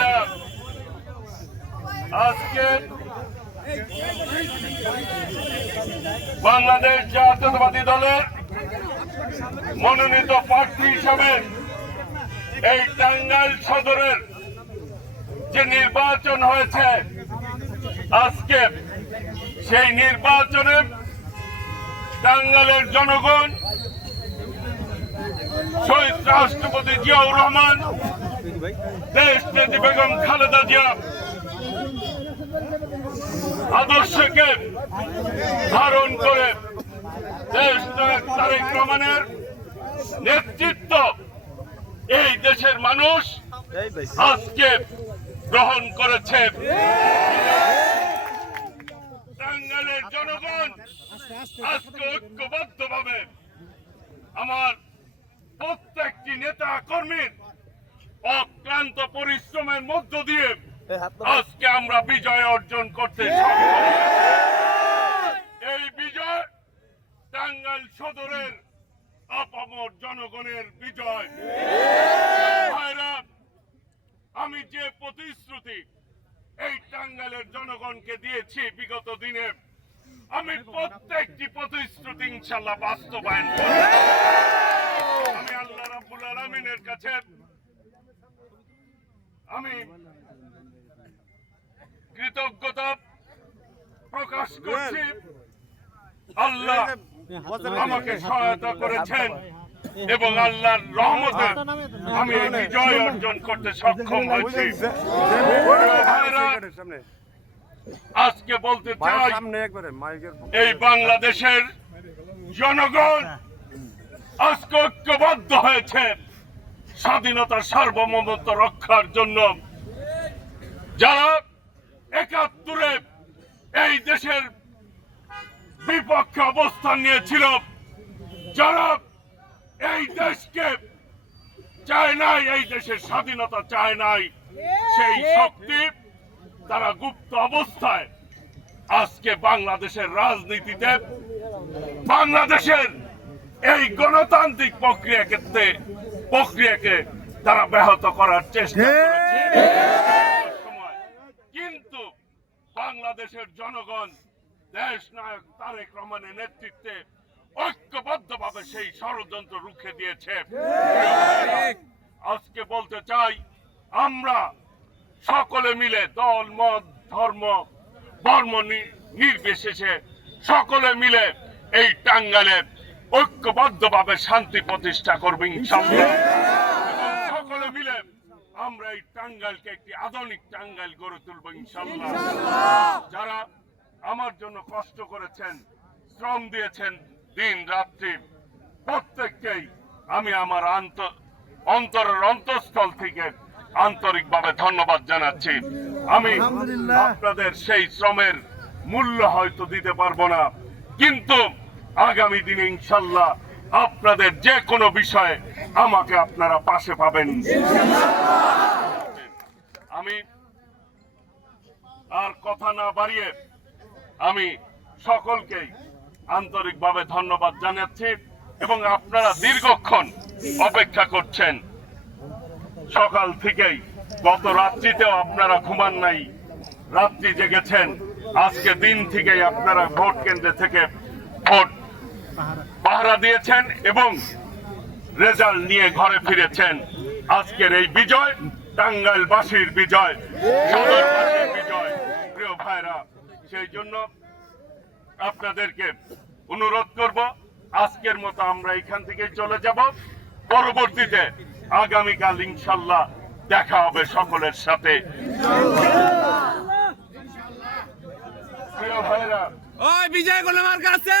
ভাইরা, আজকে বাংলাদেশ জাতীয়তাবাদী দলের মনোনীত প্রার্থী হিসাবে এই টাঙ্গাইল সদরের যে নির্বাচন হয়েছে, আজকে সেই নির্বাচনে টাঙ্গাইলের জনগণ শহীদ রাষ্ট্রপতি জিয়াউর রহমান, দেশনেত্রী বেগম খালেদা জিয়া আদর্শকে ধারণ করে দেশনায়ক তারেক রহমানের নেতৃত্ব এই দেশের মানুষ আজকে গ্রহণ করেছে। টাঙ্গাইলের জনগণ আজকে ঐক্যবদ্ধভাবে আমার প্রত্যেকটি নেতা কর্মীর অক্লান্ত পরিশ্রমের মধ্য দিয়ে আজকে আমরা বিজয় অর্জন করতে সক্ষম। এই বিজয় টাঙ্গাইল সদরের আপামর জনগণের বিজয়। ভাইরা, আমি যে প্রতিশ্রুতি এই টাঙ্গাইলের জনগণকে দিয়েছি বিগত দিনে, আমি প্রত্যেকটি প্রতিশ্রুতি ইনশাআল্লাহ বাস্তবায়ন করব। আমি আল্লাহ রাব্বুল আলামিনের কাছে আমি কৃতজ্ঞতা প্রকাশ করছি। আল্লাহ আমাকে সহায়তা করেছেন এবং আল্লাহর রহমতে আমি এই বিজয় অর্জন করতে সক্ষম হয়েছি। আজকে বলতে চাই, এই বাংলাদেশের জনগণ আজকে ঐক্যবদ্ধ হয়েছে স্বাধীনতার সার্বভৌমত্ব রক্ষার জন্য। যারা ৭১-এ এই দেশের বিপক্ষে অবস্থান নিয়েছিল, যারা এই দেশকে চায় নাই, এই দেশের স্বাধীনতা চায় নাই, সেই শক্তি তারা গুপ্ত অবস্থায় আজকে বাংলাদেশের রাজনীতিতে, বাংলাদেশের এই গণতান্ত্রিক প্রক্রিয়াকে তারা ব্যাহত করার চেষ্টা করেছে। কিন্তু বাংলাদেশের জনগণ দেশ নায়ক তারেক রহমানের নেতৃত্বে ঐক্যবদ্ধভাবে সেই ষড়যন্ত্র রুখে দিয়েছে। আজকে বলতে চাই, আমরা সকলে মিলে দল, মত, ধর্ম, বর্ণ নির্বিশেষে সকলে মিলে এই টাঙ্গাইলে ঐক্যবদ্ধভাবে শান্তি প্রতিষ্ঠা করব ইনশাআল্লাহ। সকলে মিলে আমরা এই টাঙ্গাইলকে একটি আধুনিক টাঙ্গাইল গড়ে তুলব ইনশাআল্লাহ। যারা আমার জন্য কষ্ট করেছেন, শ্রম দিয়েছেন দিন রাত্রি, প্রত্যেককেই আমি আমার অন্তরের অন্তঃস্থল থেকে আন্তরিকভাবে ধন্যবাদ জানাচ্ছি। আমি আপনাদের সেই শ্রমের মূল্য হয়তো দিতে পারবো না, কিন্তু আগামী দিনে ইনশাআল্লাহ আপনাদের যে কোনো বিষয়ে আমাকে আপনারা পাশে পাবেন। আমি আর কথা না বাড়িয়ে আমি সকলকেই আন্তরিকভাবে ধন্যবাদ জানাচ্ছি এবং আপনারা দীর্ঘক্ষণ অপেক্ষা করছেন। সকাল থেকেই, গত রাত্রিতেও আপনারা ঘুমান নাই, রাত্রি জেগেছেন। আজকে দিন থেকেই আপনারা ভোট কেন্দ্রে থেকে ভোট পাহারা দিয়েছেন এবং রেজাল্ট নিয়ে ঘরে ফিরেছেন। আজকের এই বিজয় টাঙ্গাইলবাসীর বিজয়, সদরবাসীর বিজয়। প্রিয় ভাইরা, সেই জন্য আপনাদেরকে অনুরোধ করব, আজকের মতো আমরা এখান থেকে চলে যাব। পরবর্তীতে আগামীকাল ইনশাআল্লাহ দেখা হবে সকলের সাথে। প্রিয় ভাইরা, ওই বিজয় গোলামার কাছে